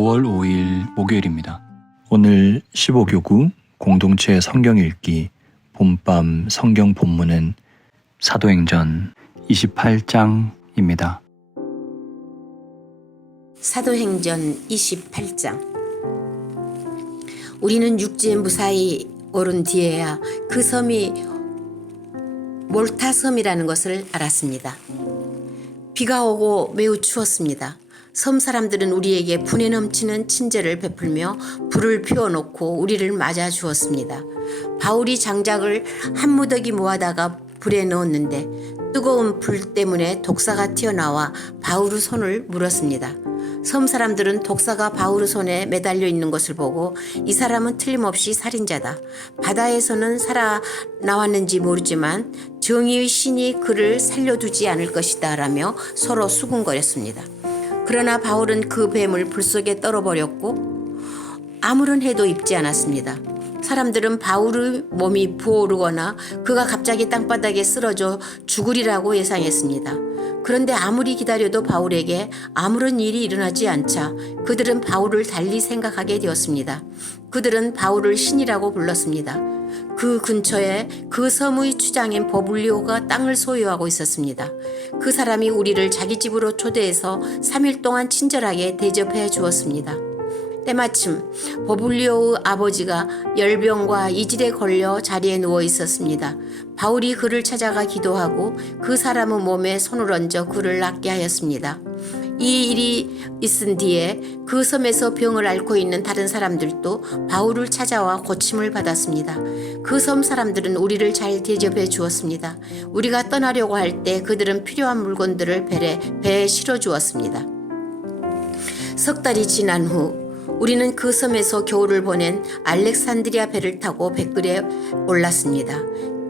5월 5일 목요일입니다. 오늘 15교구 공동체 성경 읽기 봄밤 성경 본문은 사도행전 28장입니다. 사도행전 28장. 우리는 육지에 무사히 오른 뒤에야 그 섬이 몰타 섬이라는 것을 알았습니다. 비가 오고 매우 추웠습니다. 섬 사람들은 우리에게 분에 넘치는 친절을 베풀며 불을 피워놓고 우리를 맞아 주었습니다. 바울이 장작을 한 무더기 모아다가 불에 넣었는데 뜨거운 불 때문에 독사가 튀어나와 바울의 손을 물었습니다. 섬 사람들은 독사가 바울의 손에 매달려 있는 것을 보고 이 사람은 틀림없이 살인자다. 바다에서는 살아나왔는지 모르지만 정의의 신이 그를 살려두지 않을 것이다 라며 서로 수군거렸습니다. 그러나 바울은 그 뱀을 불 속에 떨어버렸고 아무런 해도 입지 않았습니다. 사람들은 바울의 몸이 부어오르거나 그가 갑자기 땅바닥에 쓰러져 죽으리라고 예상했습니다. 그런데 아무리 기다려도 바울에게 아무런 일이 일어나지 않자 그들은 바울을 달리 생각하게 되었습니다. 그들은 바울을 신이라고 불렀습니다. 그 근처에 그 섬의 추장인 버블리오가 땅을 소유하고 있었습니다. 그 사람이 우리를 자기 집으로 초대해서 3일 동안 친절하게 대접해 주었습니다. 때마침 버블리오의 아버지가 열병과 이질에 걸려 자리에 누워 있었습니다. 바울이 그를 찾아가 기도하고 그 사람의 몸에 손을 얹어 그를 낫게 하였습니다. 이 일이 있은 뒤에 그 섬에서 병을 앓고 있는 다른 사람들도 바울을 찾아와 고침을 받았습니다. 그 섬 사람들은 우리를 잘 대접해 주었습니다. 우리가 떠나려고 할 때 그들은 필요한 물건들을 배에 실어 주었습니다. 석 달이 지난 후 우리는 그 섬에서 겨울을 보낸 알렉산드리아 배를 타고 백글에 올랐습니다.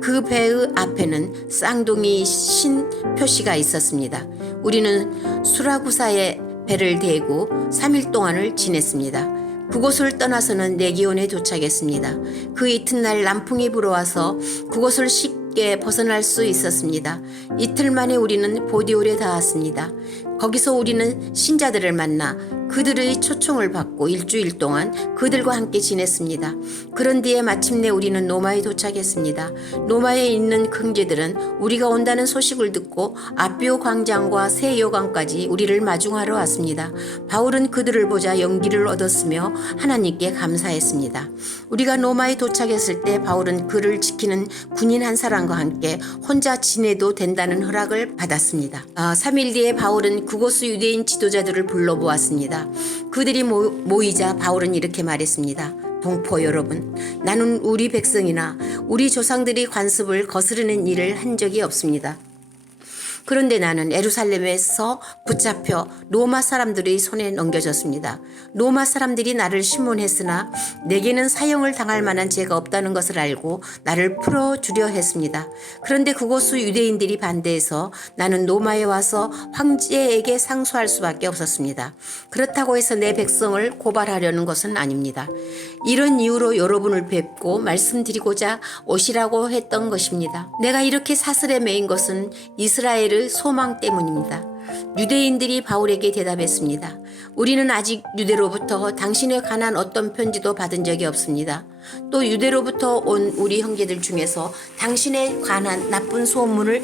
그 배의 앞에는 쌍둥이 신 표시가 있었습니다. 우리는 수라구사에 배를 대고 3일 동안을 지냈습니다. 그곳을 떠나서는 레기온에 도착했습니다. 그 이튿날 남풍이 불어와서 그곳을 쉽게 벗어날 수 있었습니다. 이틀 만에 우리는 보디올에 닿았습니다. 거기서 우리는 신자들을 만나 그들의 초청을 받고 일주일 동안 그들과 함께 지냈습니다. 그런 뒤에 마침내 우리는 로마에 도착했습니다. 로마에 있는 형제들은 우리가 온다는 소식을 듣고 아비오 광장과 새 요강까지 우리를 마중하러 왔습니다. 바울은 그들을 보자 용기를 얻었으며 하나님께 감사했습니다. 우리가 로마에 도착했을 때 바울은 그를 지키는 군인 한 사람과 함께 혼자 지내도 된다는 허락을 받았습니다. 3일 뒤에 바울은 그곳의 유대인 지도자들을 불러보았습니다. 그들이 모이자 바울은 이렇게 말했습니다. 동포 여러분, 나는 우리 백성이나 우리 조상들이 관습을 거스르는 일을 한 적이 없습니다. 그런데 나는 예루살렘에서 붙잡혀 로마 사람들의 손에 넘겨졌습니다. 로마 사람들이 나를 심문했으나 내게는 사형을 당할 만한 죄가 없다는 것을 알고 나를 풀어주려 했습니다. 그런데 그곳의 유대인들이 반대해서 나는 로마에 와서 황제에게 상소할 수밖에 없었습니다. 그렇다고 해서 내 백성을 고발하려는 것은 아닙니다. 이런 이유로 여러분을 뵙고 말씀드리고자 오시라고 했던 것입니다. 내가 이렇게 사슬에 매인 것은 이스라엘의 소망 때문입니다. 유대인들이 바울에게 대답했습니다. 우리는 아직 유대로부터 당신에 관한 어떤 편지도 받은 적이 없습니다. 또 유대로부터 온 우리 형제들 중에서 당신에 관한 나쁜 소문을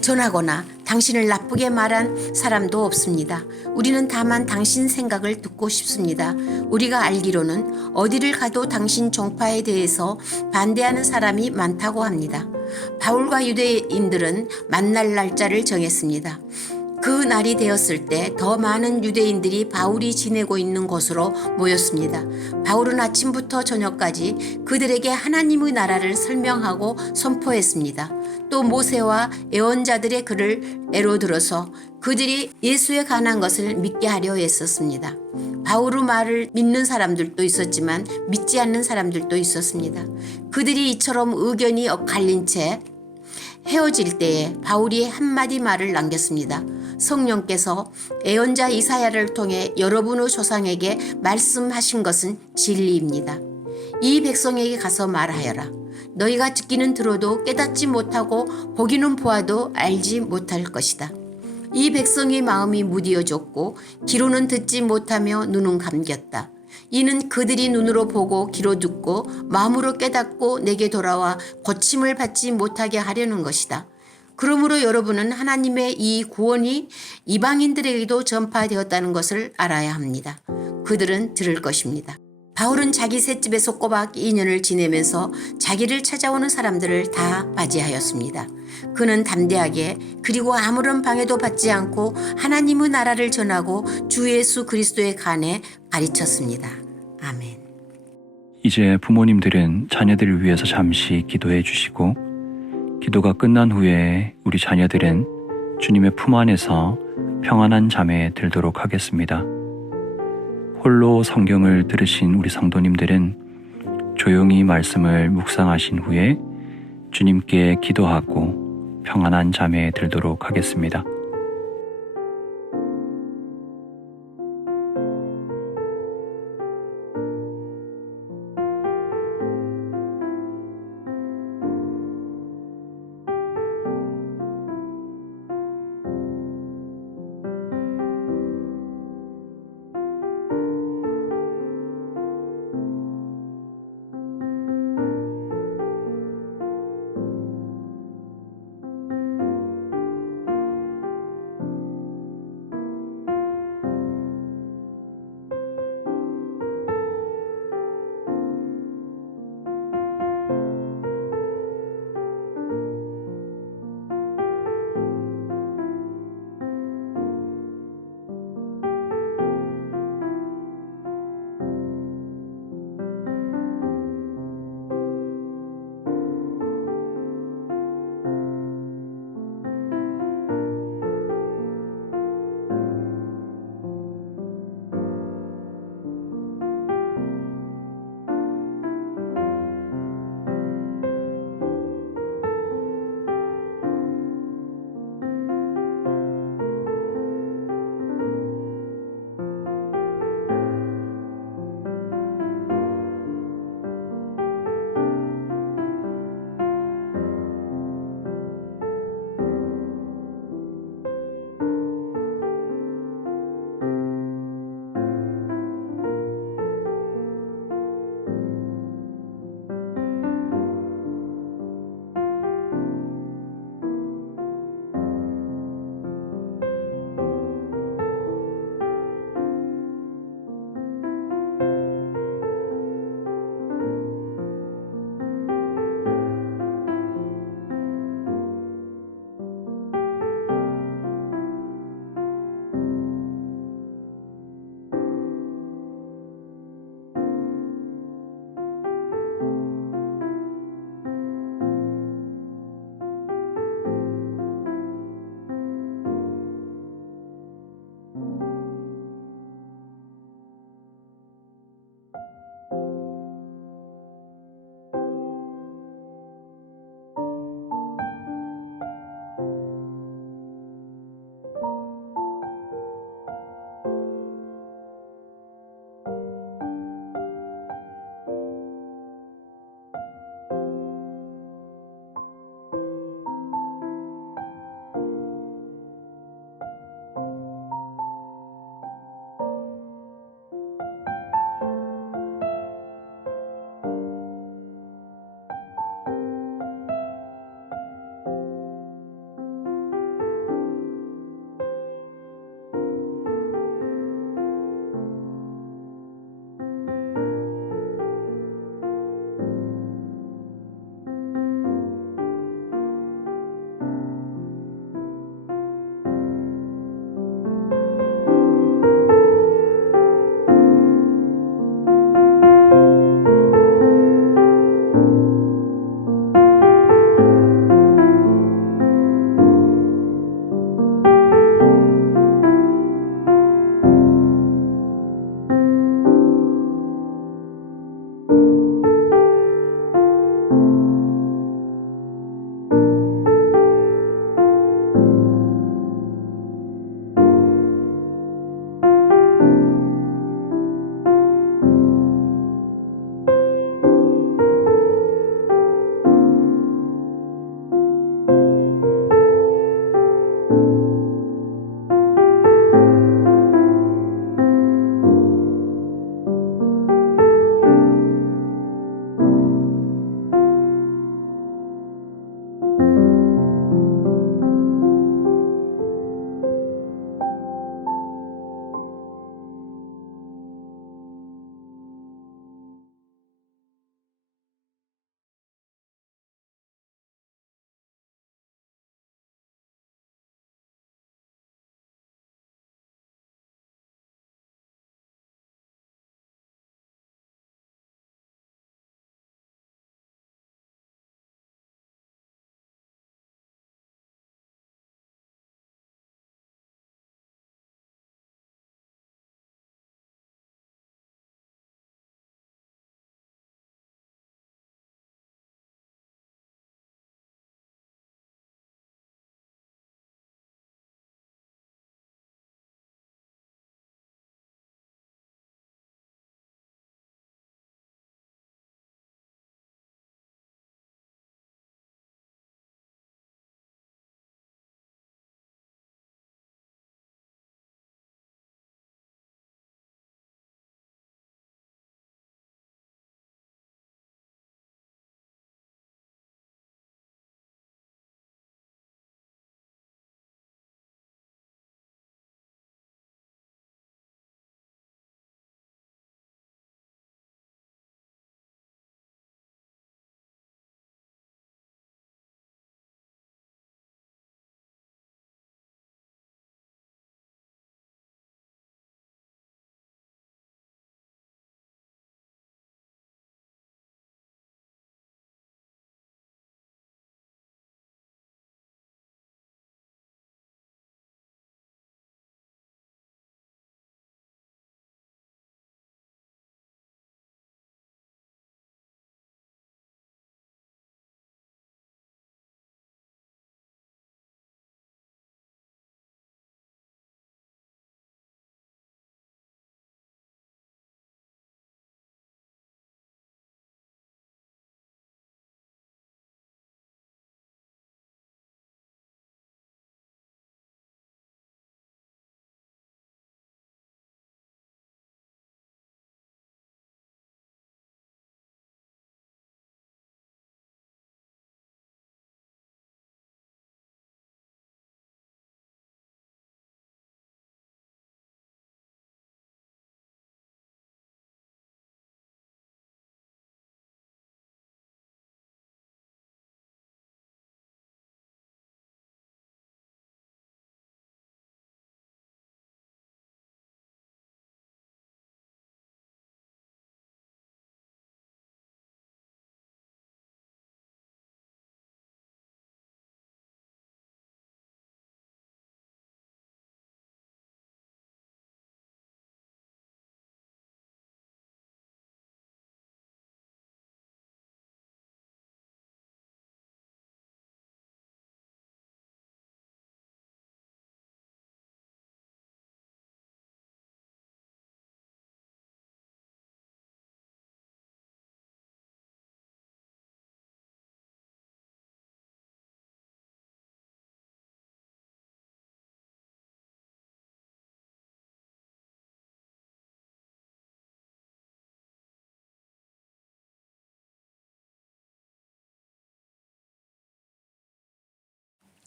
전하거나 당신을 나쁘게 말한 사람도 없습니다. 우리는 다만 당신 생각을 듣고 싶습니다. 우리가 알기로는 어디를 가도 당신 종파에 대해서 반대하는 사람이 많다고 합니다. 바울과 유대인들은 만날 날짜를 정했습니다. 그 날이 되었을 때 더 많은 유대인들이 바울이 지내고 있는 곳으로 모였습니다. 바울은 아침부터 저녁까지 그들에게 하나님의 나라를 설명하고 선포했습니다. 또 모세와 예언자들의 글을 예로 들어서 그들이 예수에 관한 것을 믿게 하려 했었습니다. 바울의 말을 믿는 사람들도 있었지만 믿지 않는 사람들도 있었습니다. 그들이 이처럼 의견이 갈린 채 헤어질 때에 바울이 한마디 말을 남겼습니다. 성령께서 예언자 이사야를 통해 여러분의 조상에게 말씀하신 것은 진리입니다. 이 백성에게 가서 말하여라. 너희가 듣기는 들어도 깨닫지 못하고 보기는 보아도 알지 못할 것이다. 이 백성의 마음이 무디어졌고 귀로는 듣지 못하며 눈은 감겼다. 이는 그들이 눈으로 보고 귀로 듣고 마음으로 깨닫고 내게 돌아와 고침을 받지 못하게 하려는 것이다. 그러므로 여러분은 하나님의 이 구원이 이방인들에게도 전파되었다는 것을 알아야 합니다. 그들은 들을 것입니다. 바울은 자기 셋집에서 꼬박 2년을 지내면서 자기를 찾아오는 사람들을 다 맞이하였습니다. 그는 담대하게 그리고 아무런 방해도 받지 않고 하나님의 나라를 전하고 주 예수 그리스도의 간에 가르쳤습니다. 아멘. 이제 부모님들은 자녀들을 위해서 잠시 기도해 주시고 기도가 끝난 후에 우리 자녀들은 주님의 품 안에서 평안한 잠에 들도록 하겠습니다. 홀로 성경을 들으신 우리 성도님들은 조용히 말씀을 묵상하신 후에 주님께 기도하고 평안한 잠에 들도록 하겠습니다.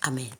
아멘.